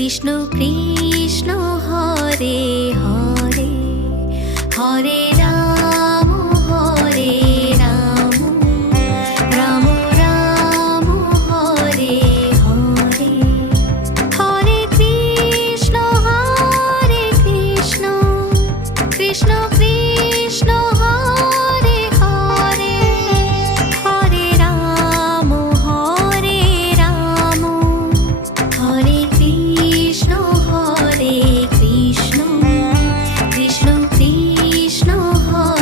Krishna Krishna Hare Hare, Hare Ram Hare Ram, Ram Ram Hare Hare, Hare Krishna Krishna Krishna Hare Hare, Hare Ram Hare Krishna Krishna Krishna Hare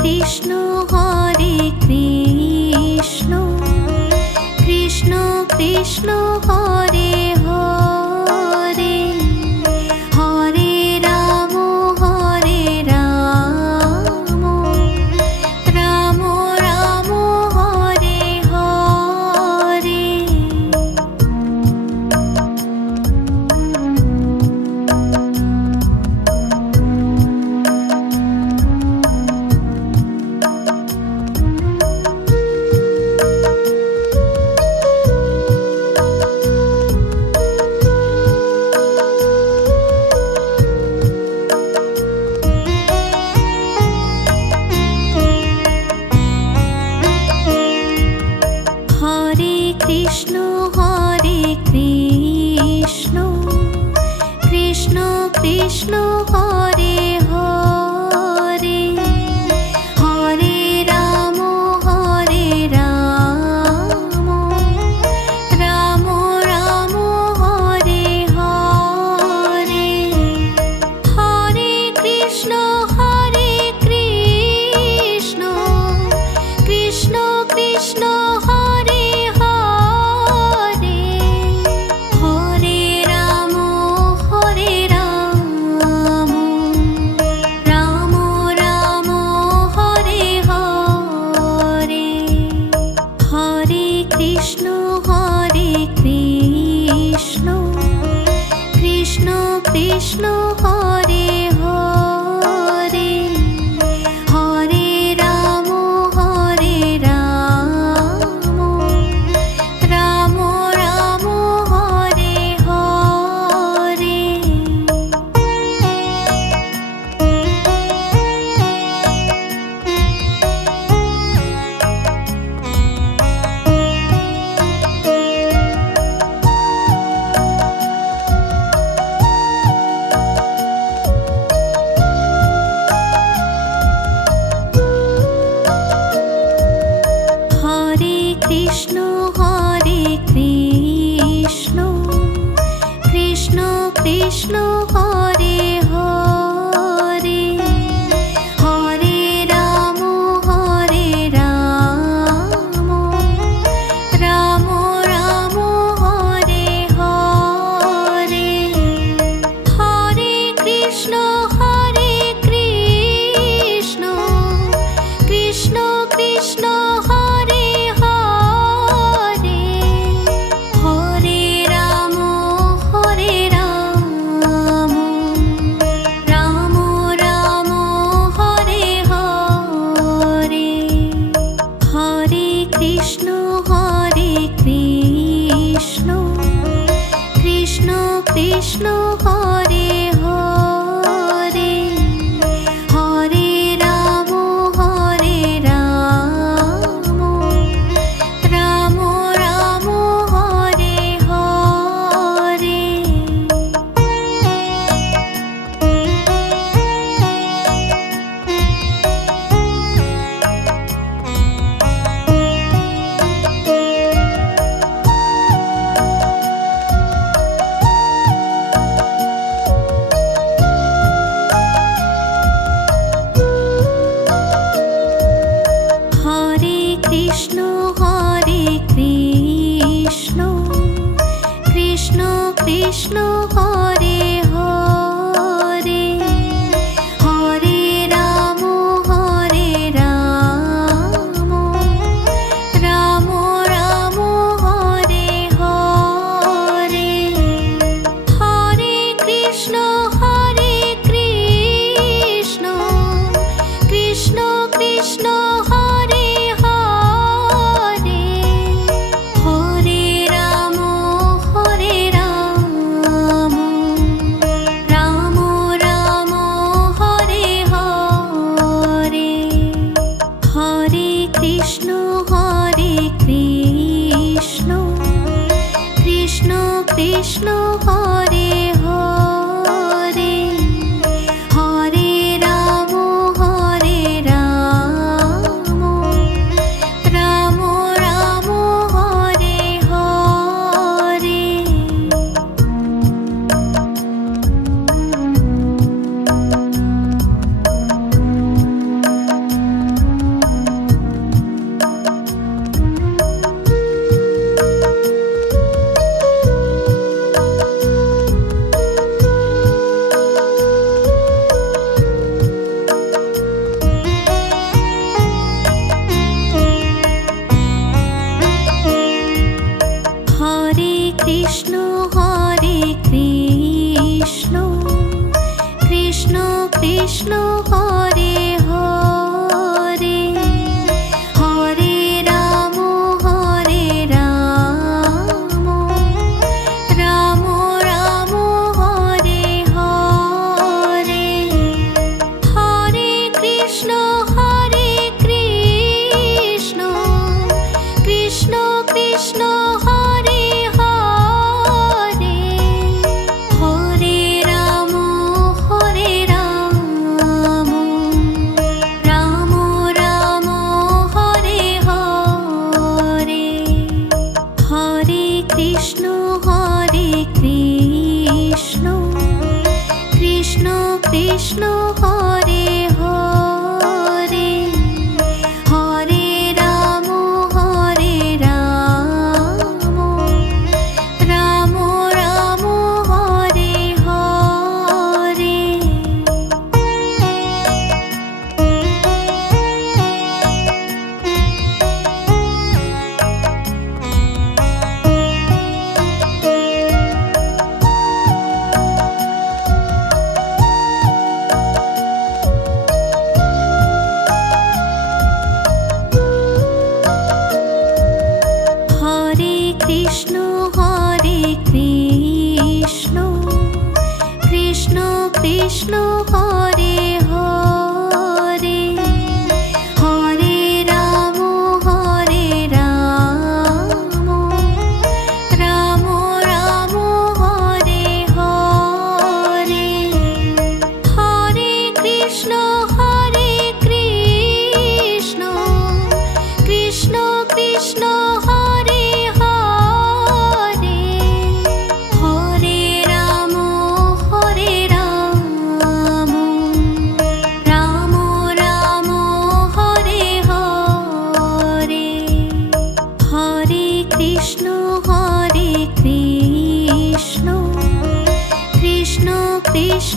Krishna Hare Krishna Krishna Krishna Hare Hare Hare Ram Ram Ram Hare Hare. Hare Krishna Krishna Krishna Hare Hare Hare Ram Ram Ram Hare Hare Hare Krishna Krishna Krishna Hare Hare Hare Ram Ram Ram Hare Hare Hare Krishna Krishna Krishna Hare Hare Hare Ram Ram Ram Hare Hare. Hare Krishna Krishna Krishna Hare Hare Hare Ram Ram Ram Hare Hare Hare Krishna Krishna Krishna Hare Hare Hare Ram Ram Ram Hare Hare Hare Krishna Krishna Krishna Hare Hare Hare Ram Ram Ram Hare Hare. Hare Krishna Krishna Krishna Hare Hare Hare Ram Ram Ram Hare Hare Hare Krishna Krishna Krishna Hare Hare Hare Ram Ram Ram Hare Hare Hare Krishna Krishna Krishna Hare Hare Hare Ram Ram Ram Hare Hare.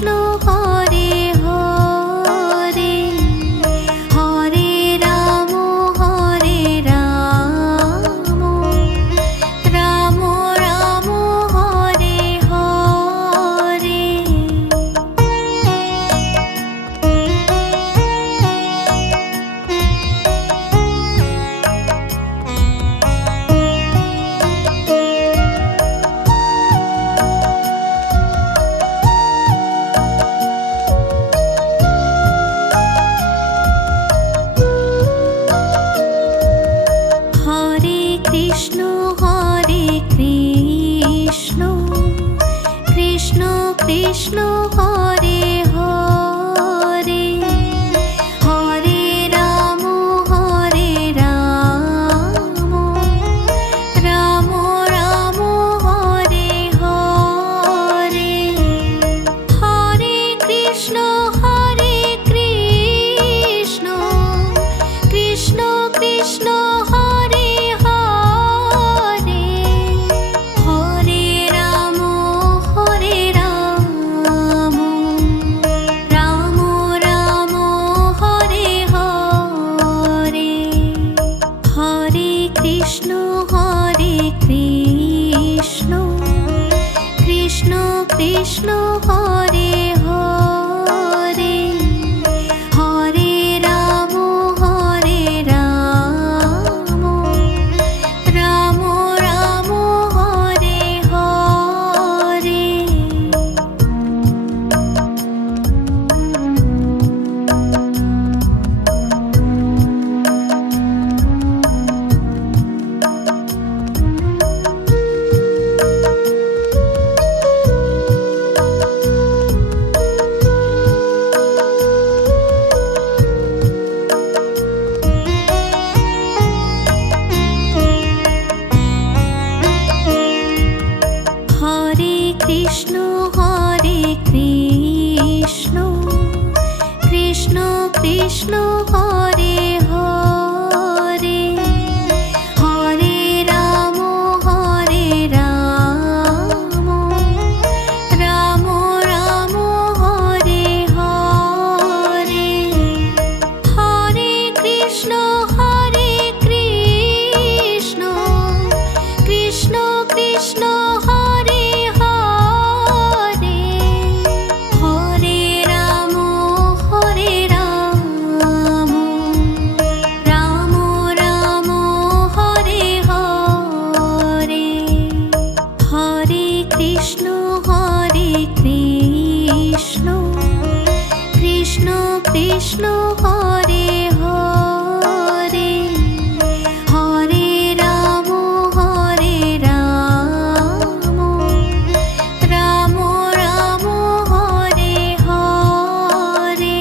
Krishna Hare Hare, Hare Ram Ram Ram Hare Hare. Hare Krishna Hare Krishna, Krishna Krishna Hare Hare, Hare Ram Ram Ram Hare Hare. Hare Krishna Krishna Krishna Hare Hare, Hare Ram Ram Ram Hare Hare. Hare Krishna Krishna Krishna Krishna Hare Hare, Hare Ram Ram Ram Hare Hare. Hare Krishna Krishna Krishna Krishna Hare Hare, Hare Ram Ram Ram Ram Hare Hare. Hare Krishna Krishna Krishna Krishna Hare Hare, Hare Ram Ram Ram Hare Hare. Hare Krishna Krishna Krishna Krishna Hare Hare, Hare Ram Ram Ram Hare Hare.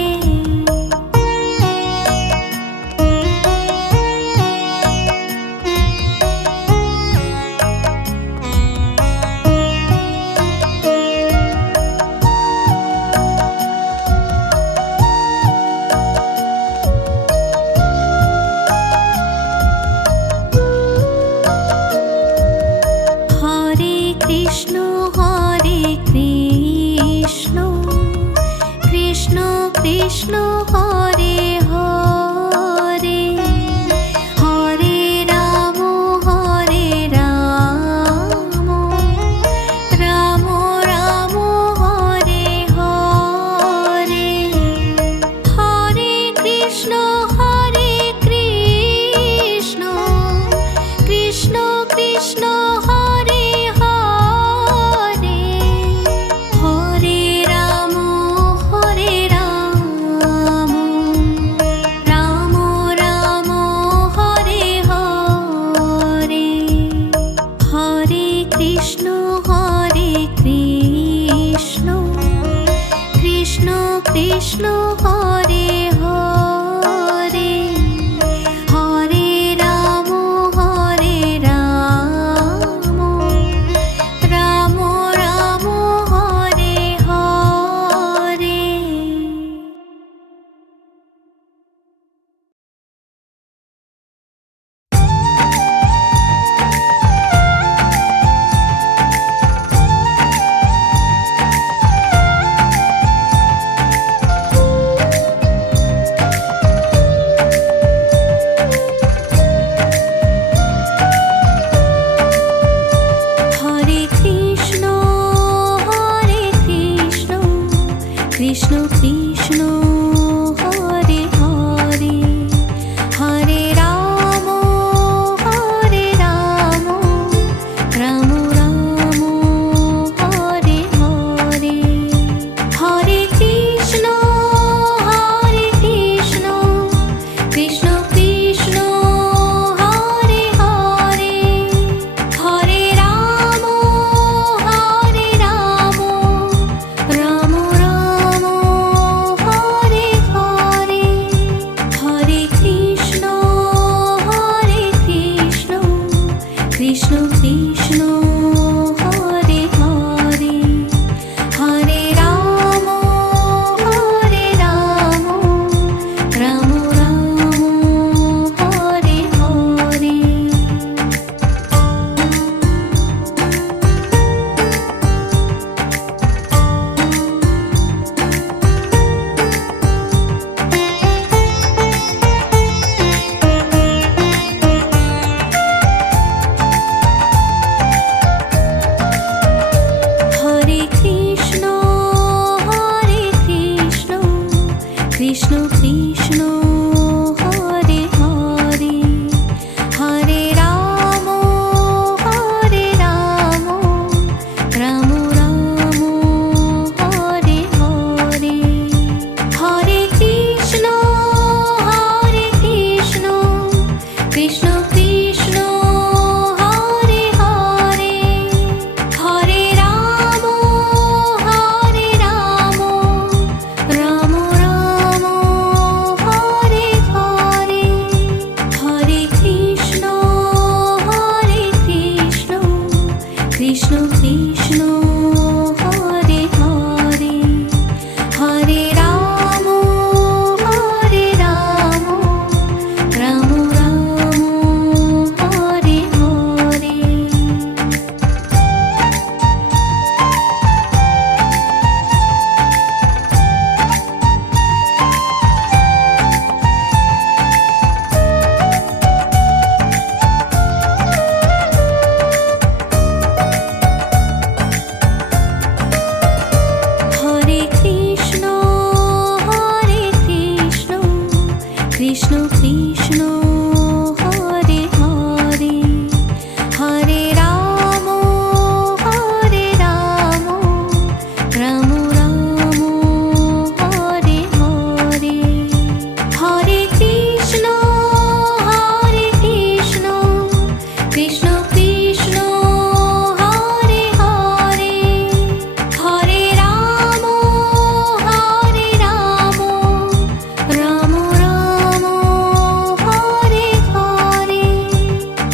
Hare Krishna Krishna Krishna Krishna Hare Hare, Hare Ram Ram Ram Ram Hare Hare. Hare Krishna Krishna Krishna Krishna Hare Hare, Hare Ram Ram Ram Hare Hare. Hare Krishna Krishna Krishna Krishna Hare Hare, Hare Ram Ram Ram Hare Hare. Krishna Hare Hare Hare Ram Ram Ram Hare Hare Hare Krishna Krishna Krishna Hare Hare Hare Ram Ram Ram Hare Hare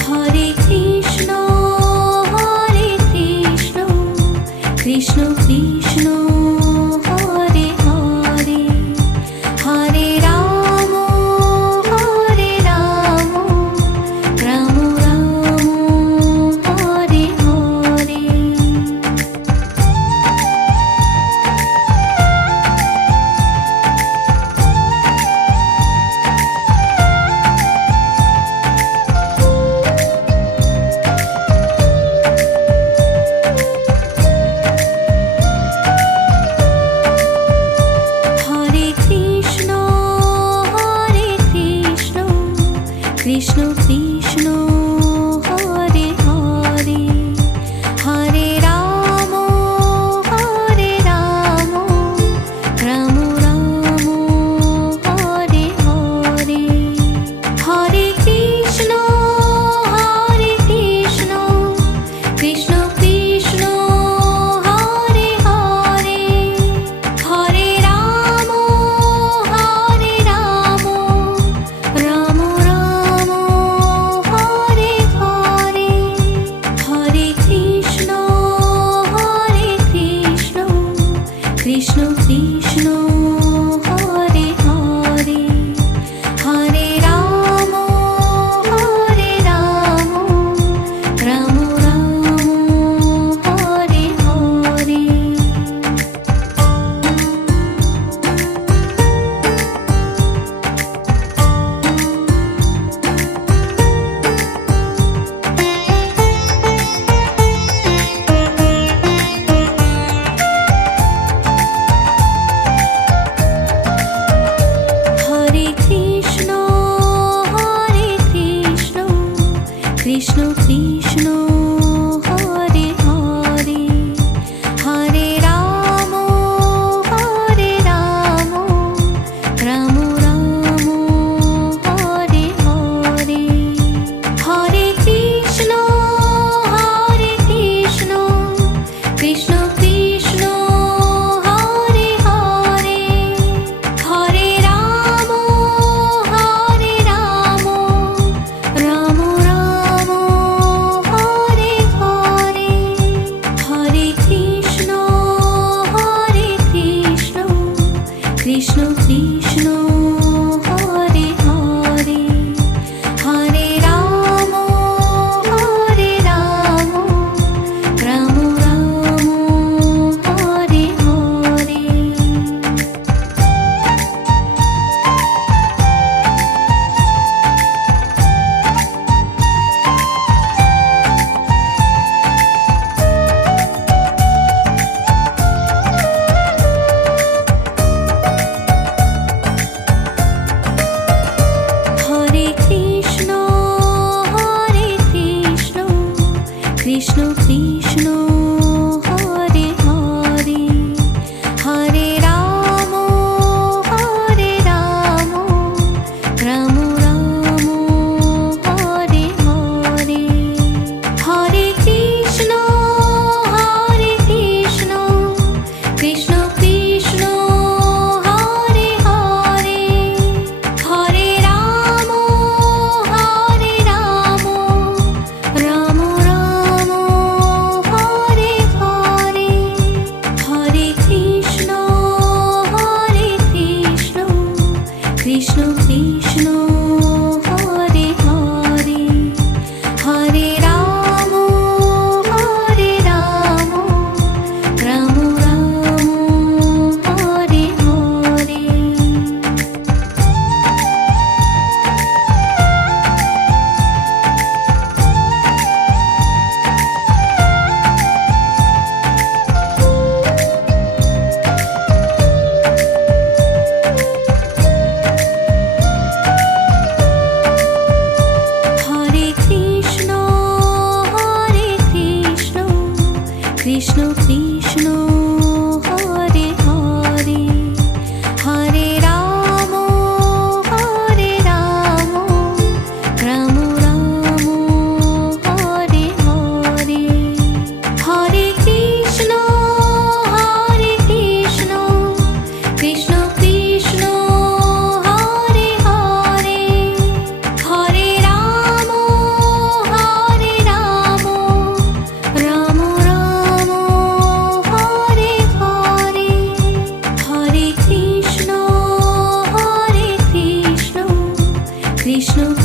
Hare Krishna Krishna Krishna Hare Hare Hare Ram Ram Ram Hare Hare Hare Krishna Krishna Krishna Hare Hare Hare Ram Ram Ram Hare Hare Hare Krishna Krishna Krishna Hare Hare Hare Ram Ram Ram Hare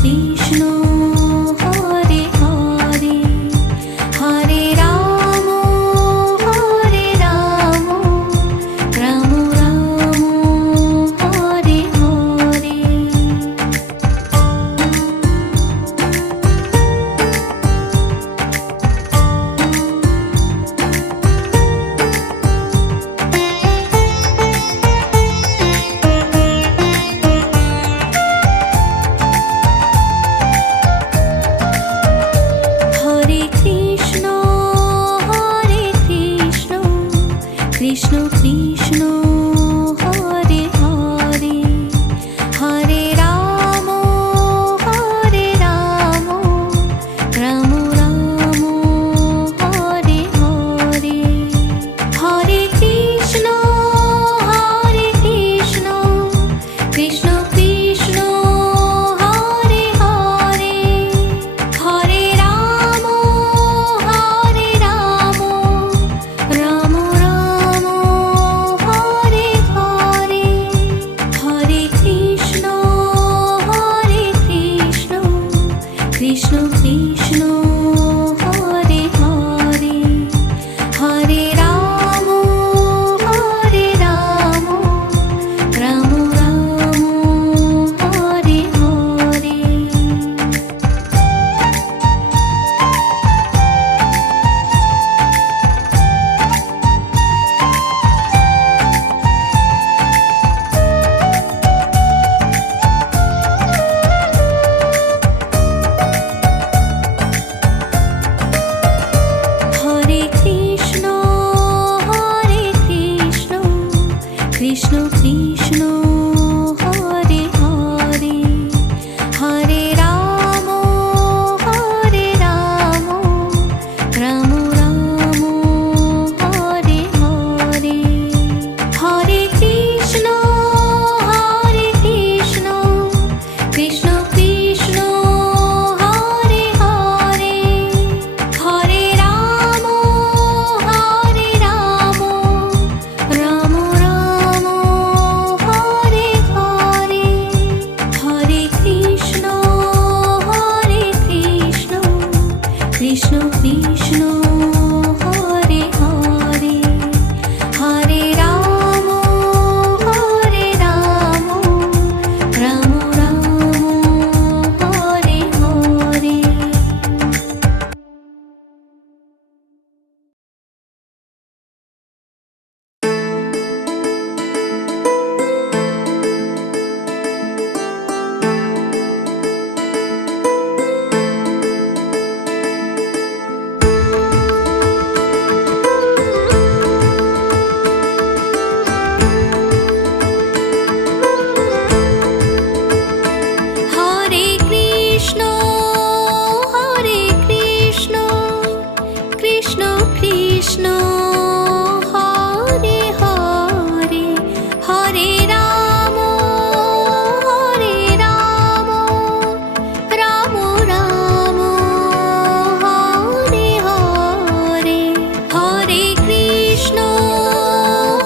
Krishna Hare Hare Hare Ram Ram Ram Hare Hare. Hare Krishna Krishna Krishna Hare Hare Hare Ram Ram Ram Hare Hare. Hare Krishna Krishna Krishna Hare Hare Hare Ram Ram Ram Hare Hare. Hare Krishna Krishna Krishna Hare Hare Hare Ram Ram Ram Hare Hare. Hare Krishna Krishna Krishna Hare Hare Hare Ram Ram Ram Hare Hare. Hare Krishna Krishna Krishna Hare Hare Hare Ram Ram Ram Hare Hare. Hare Krishna Krishna Krishna Hare Hare Hare Ram Ram Hare Hare. Hare Krishna Krishna Krishna Hare Hare Hare Ram Ram Ram Hare Hare.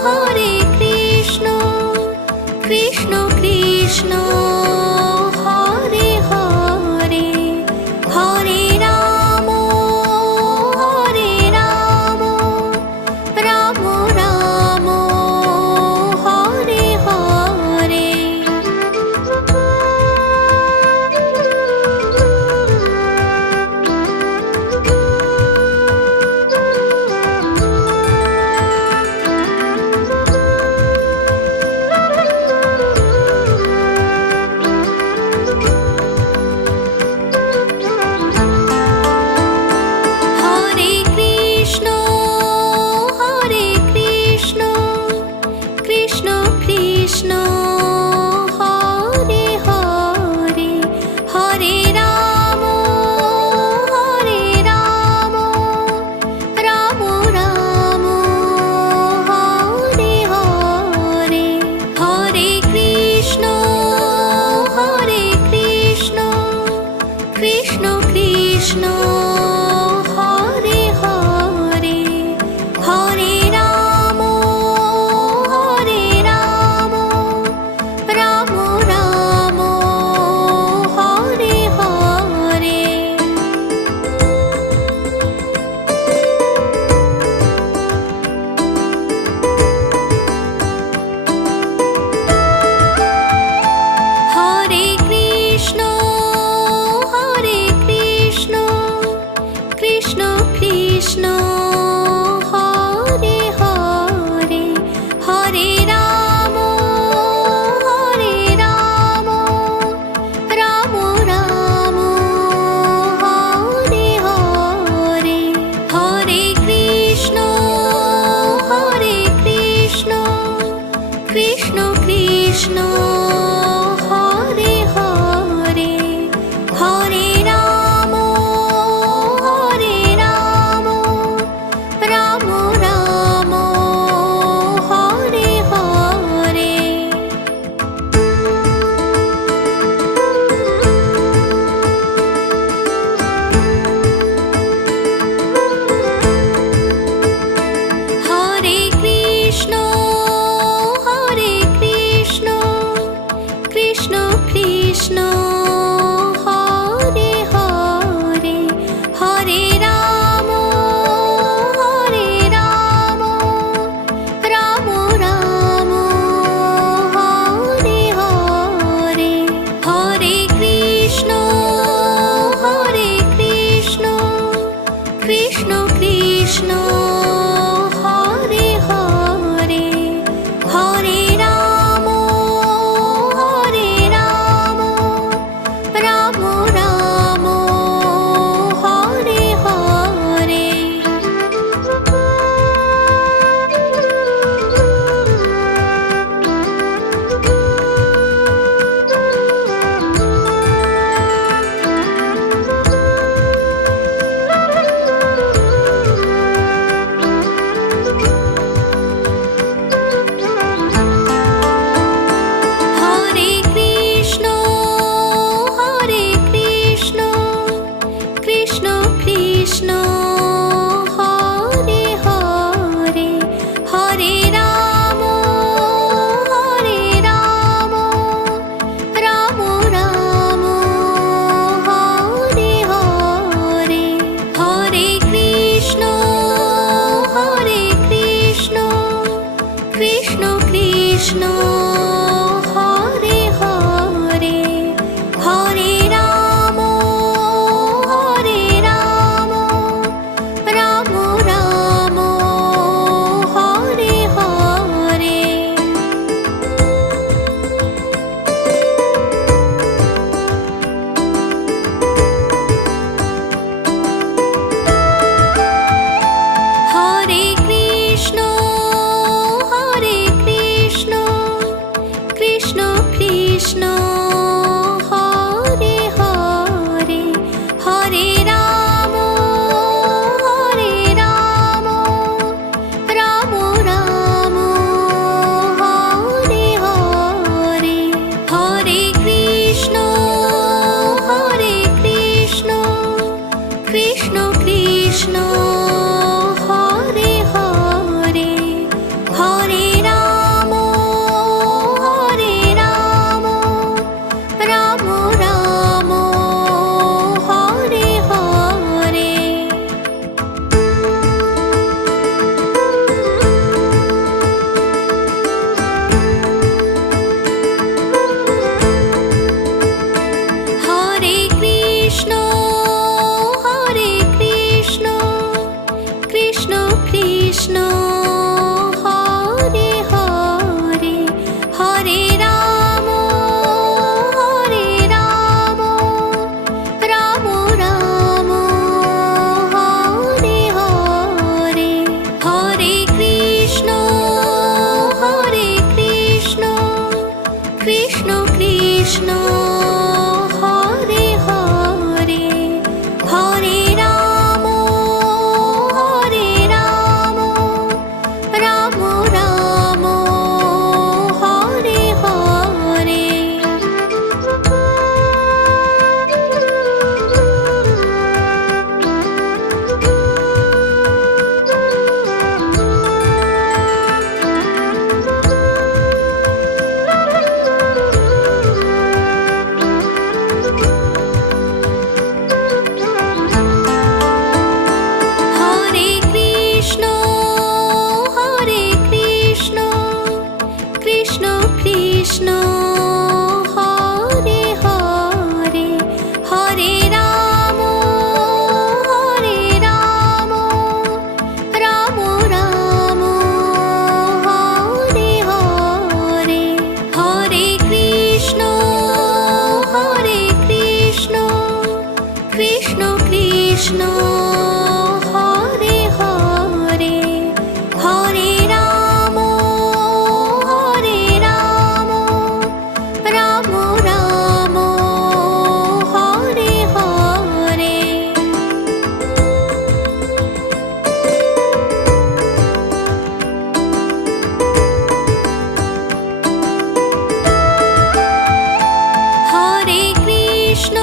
Hare Krishna Krishna Krishna Hare Hare Hare Ram Ram Ram Hare Hare. Hare Krishna Krishna Krishna Hare Hare Hare Ram Ram Ram Hare Hare. Hare Krishna Krishna Krishna Hare Hare Hare Ram Ram Ram Hare Krishna Hare Hare Hare Ram Ram Ram Hare Hare. Hare Krishna Krishna Krishna Hare Hare Hare Ram Ram Ram Hare Hare Hare Krishna Krishna Krishna Hare Hare Hare Ram Ram Ram Hare Hare. Hare Krishna Krishna Krishna Hare Hare Hare Ram Ram Ram Hare Hare Hare Krishna Krishna Krishna Hare Hare Hare Ram Ram Ram Hare Hare. Hare Krishna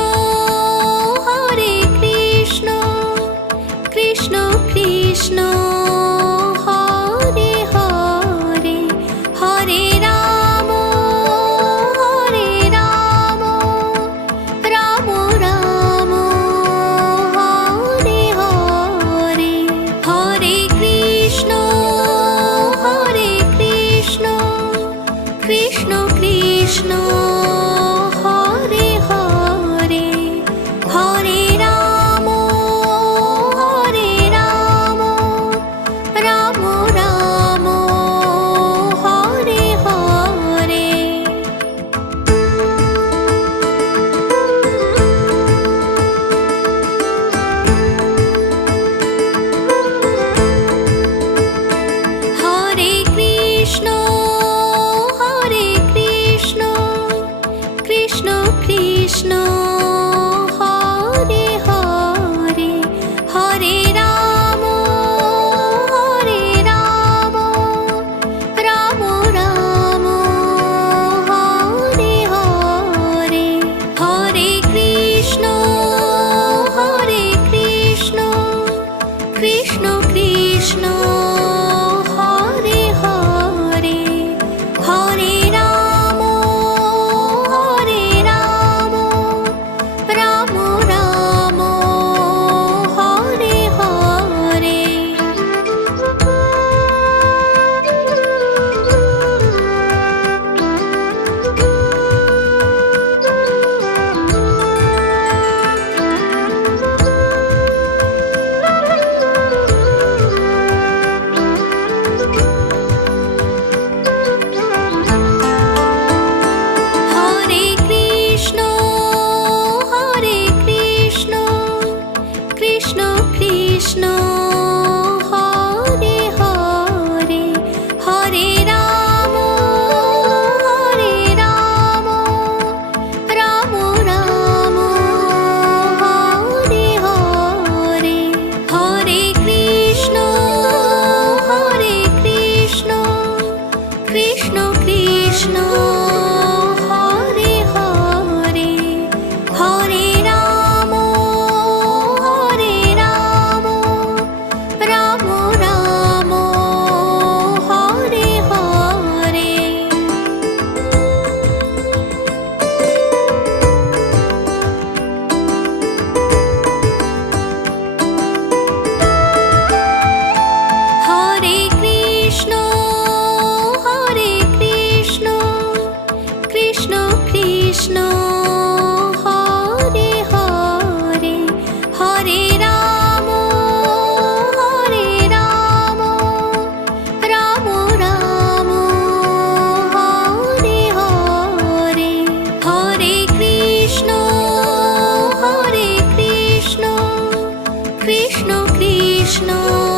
Krishna